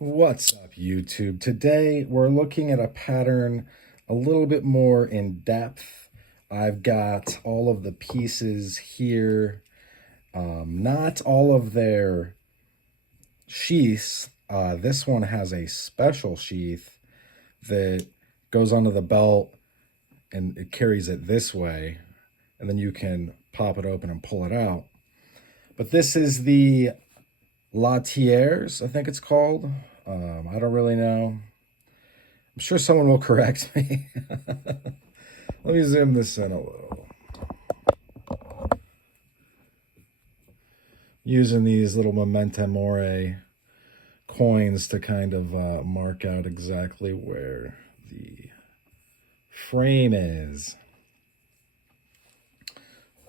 What's up, YouTube? Today we're looking at a pattern a little bit more in depth. I've got all of the pieces here, not all of their sheaths. This one has a special sheath that goes onto the belt and it carries it this way, and then you can pop it open and pull it out. But this is the Thiers, I think it's called. I don't really know. I'm sure someone will correct me. Let me zoom this in a little. Using these little memento mori coins to kind of mark out exactly where the frame is.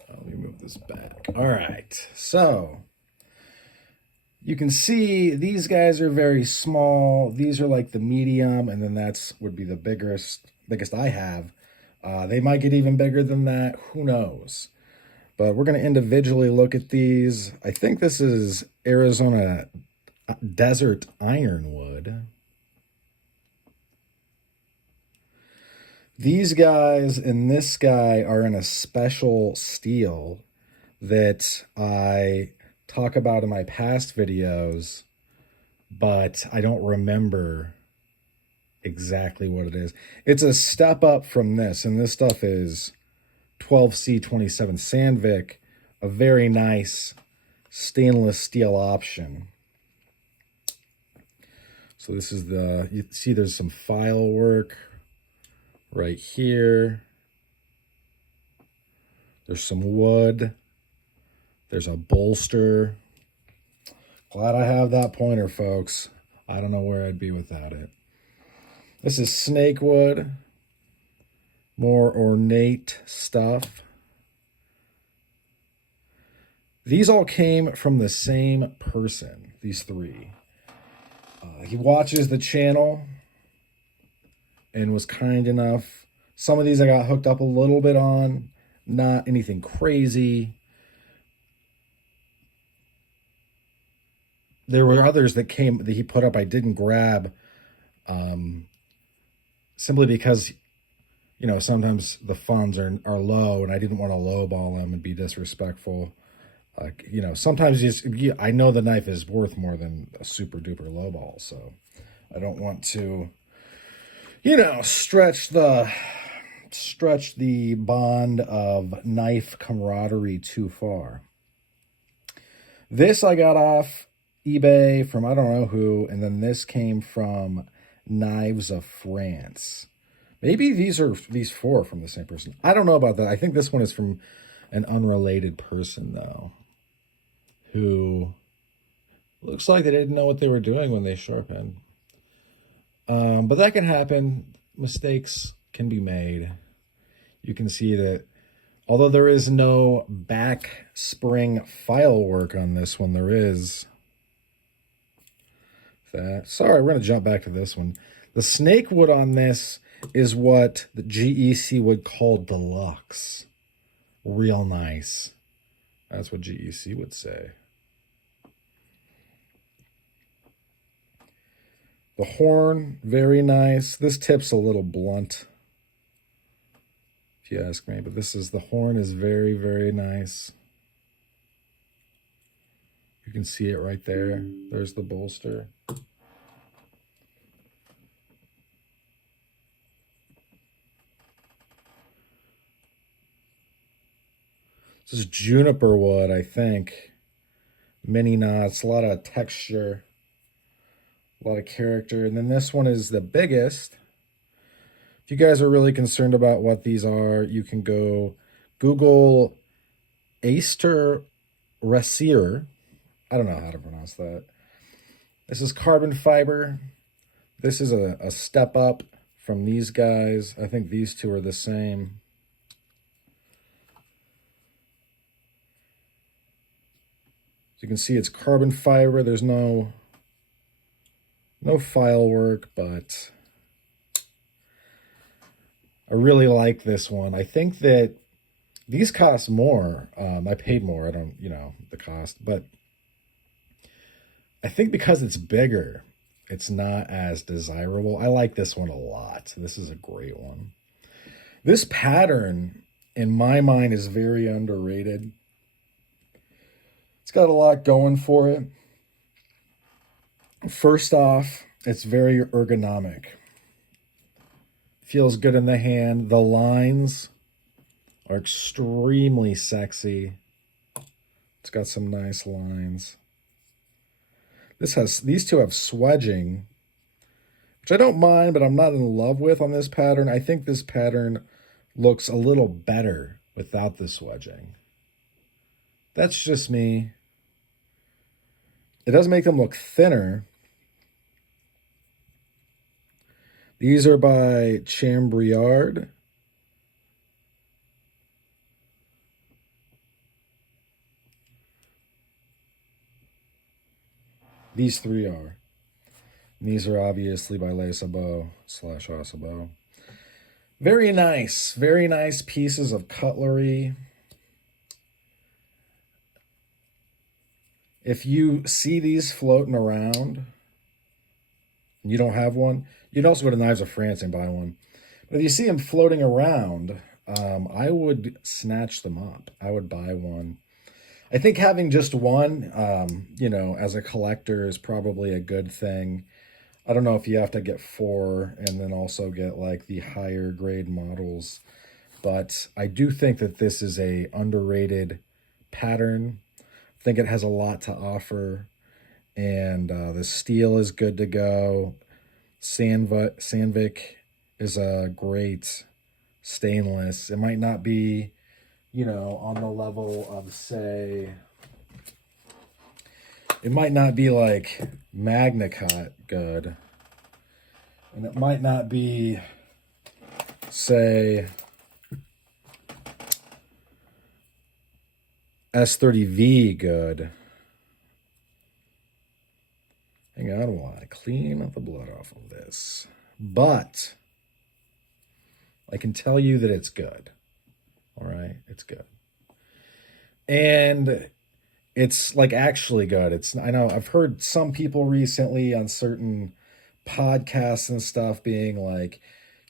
Let me move this back. All right, so you can see these guys are very small. These are like the medium, and then that's would be the biggest I have. They might get even bigger than that. Who knows? But we're going to individually look at these. I think this is Arizona Desert Ironwood. These guys and this guy are in a special steel that I talk about in my past videos, but I don't remember exactly what it is. It's a step up from this, and this stuff is 12C27 Sandvik, a very nice stainless steel option. So this is you see there's some file work right here. There's some wood. There's a bolster. Glad I have that pointer, folks. I don't know where I'd be without it. This is Snakewood. More ornate stuff. These all came from the same person, these three. He watches the channel and was kind enough. Some of these I got hooked up a little bit on. Not anything crazy. There were others that he put up I didn't grab, simply because, you know, sometimes the funds are low, and I didn't want to lowball them and be disrespectful. You know, sometimes I know the knife is worth more than a super duper lowball, so I don't want to, you know, stretch the bond of knife camaraderie too far. This I got off eBay from I don't know who, and then this came from Knives of France. Maybe these four from the same person. I don't know about that. I think this one is from an unrelated person, though, who looks like they didn't know what they were doing when they sharpened. But that can happen. Mistakes can be made. You can see that although there is no back spring file work on this one, there is that. Sorry, we're going to jump back to this one. The Snakewood on this is what the GEC would call deluxe. Real nice. That's what GEC would say. The horn, very nice. This tip's a little blunt, if you ask me, but the horn is very, very nice. You can see it right there. There's the bolster. This is Juniper wood, I think. Mini knots, a lot of texture, a lot of character. And then this one is the biggest. If you guys are really concerned about what these are, you can go Google Aster Rasier. I don't know how to pronounce that. This is carbon fiber. This is a step up from these guys. I think these two are the same. So you can see it's carbon fiber. There's no file work, but I really like this one. I think that these cost more. I paid more. I don't, you know, the cost, but I think because it's bigger, it's not as desirable. I like this one a lot. This is a great one. This pattern, in my mind, is very underrated. It's got a lot going for it. First off, it's very ergonomic. Feels good in the hand. The lines are extremely sexy. It's got some nice lines. These two have swedging, which I don't mind, but I'm not in love with on this pattern. I think this pattern looks a little better without the swedging. That's just me. It does make them look thinner. These are by Chambriard. These three are. And these are obviously by Sabot / Sabot. Very nice pieces of cutlery. If you see these floating around and you don't have one, you'd also go to Knives of France and buy one. But if you see them floating around, I would snatch them up. I would buy one. I think having just one, as a collector is probably a good thing. I don't know if you have to get 4 and then also get like the higher grade models, but I do think that this is a underrated pattern. I think it has a lot to offer, and the steel is good to go. Sandvik is a great stainless. It might not be, on the level of, say, it might not be like MagnaCut good. And it might not be, say, S30V good. Hang on while I clean up the blood off of this. But I can tell you that it's good. All right, it's good. And it's like actually good. I know I've heard some people recently on certain podcasts and stuff being like,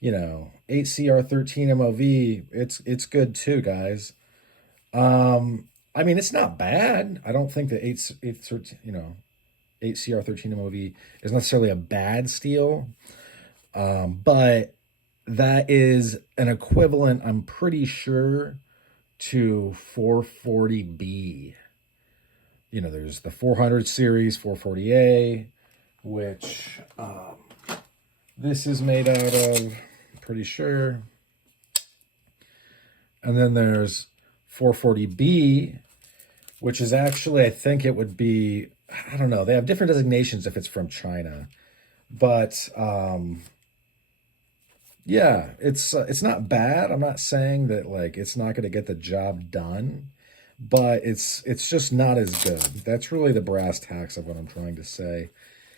8CR13 MOV, it's good too, guys. I mean, it's not bad. I don't think that 8CR13 MOV is necessarily a bad steel. But that is an equivalent, I'm pretty sure, to 440B. There's the 400 series, 440A, which this is made out of, I'm pretty sure. And then there's 440B, which is actually, I think it would be, I don't know, they have different designations if it's from China. But yeah, it's not bad. I'm not saying that like it's not going to get the job done, but it's just not as good. That's really the brass tacks of what I'm trying to say.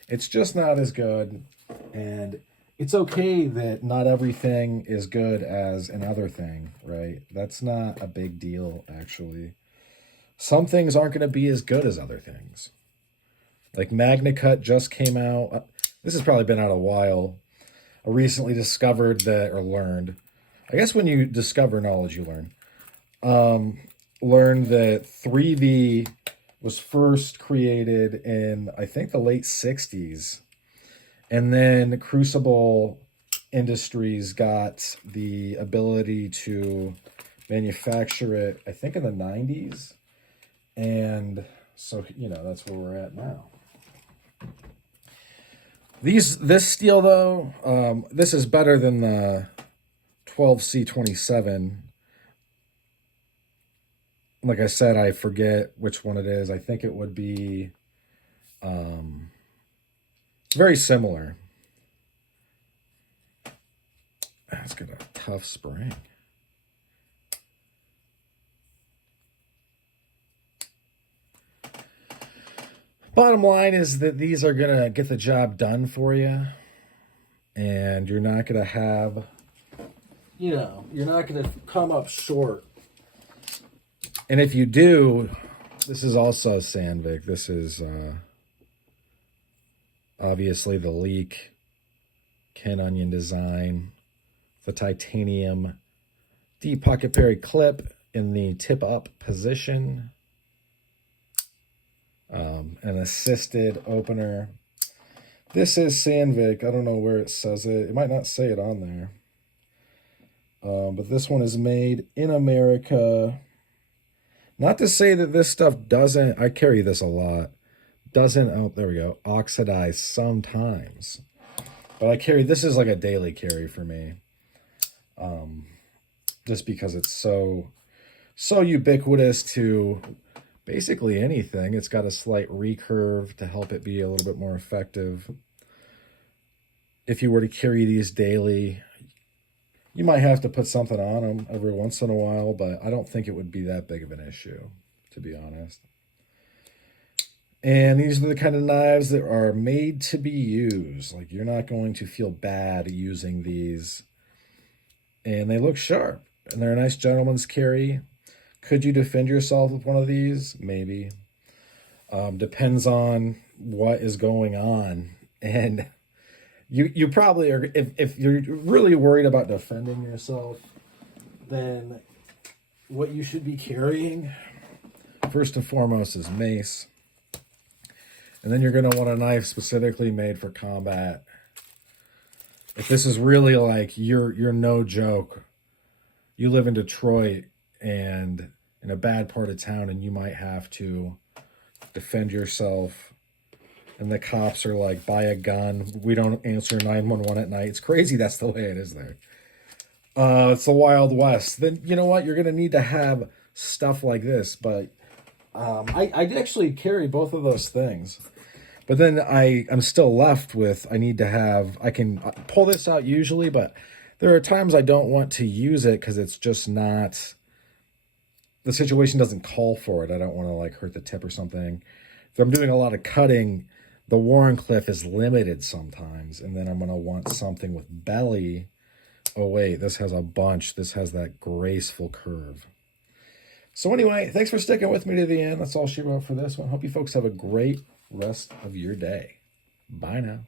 It's just not as good, and it's okay that not everything is good as another thing, right? That's not a big deal, actually. Some things aren't going to be as good as other things. Like MagnaCut just came out. This has probably been out a while. I recently discovered that, or learned, I guess when you discover knowledge, you learn. Learned that 3V was first created in, I think, the late 60s. And then Crucible Industries got the ability to manufacture it, I think, in the 90s. And so, that's where we're at now. This steel, though, this is better than the 12C27. Like I said, I forget which one it is. I think it would be very similar. It's got a tough spring. Bottom line is that these are going to get the job done for you. And you're not going to have, you're not going to come up short. And if you do, this is also Sandvik. This is Obviously the leek, Ken Onion design, the titanium deep pocket parry clip in the tip up position, an assisted opener. This is Sandvik. I don't know where it says it. It might not say it on there. But this one is made in America. Not to say that this stuff doesn't, I carry this a lot, doesn't, oh, there we go, oxidize sometimes. But I carry, this is like a daily carry for me. Just because it's so ubiquitous to basically anything. It's got a slight recurve to help it be a little bit more effective. If you were to carry these daily, you might have to put something on them every once in a while, but I don't think it would be that big of an issue, to be honest. And these are the kind of knives that are made to be used. Like, you're not going to feel bad using these. And they look sharp. And they're a nice gentleman's carry. Could you defend yourself with one of these? Maybe. Depends on what is going on. And you probably are, if you're really worried about defending yourself, then what you should be carrying, first and foremost, is mace. And then you're going to want a knife specifically made for combat. If this is really like, you're no joke, you live in Detroit and in a bad part of town and you might have to defend yourself, and the cops are like, buy a gun, we don't answer 911 at night. It's crazy, that's the way it is there. It's the Wild West. Then you know what, you're going to need to have stuff like this. But I actually carry both of those things. But then I'm still left with, I need to have, I can pull this out usually, but there are times I don't want to use it because it's just not, the situation doesn't call for it. I don't want to like hurt the tip or something. If I'm doing a lot of cutting, the Wharncliffe is limited sometimes, and then I'm going to want something with belly. Oh wait, this has a bunch. This has that graceful curve. So anyway, thanks for sticking with me to the end. That's all she wrote for this one. Hope you folks have a great rest of your day. Bye now.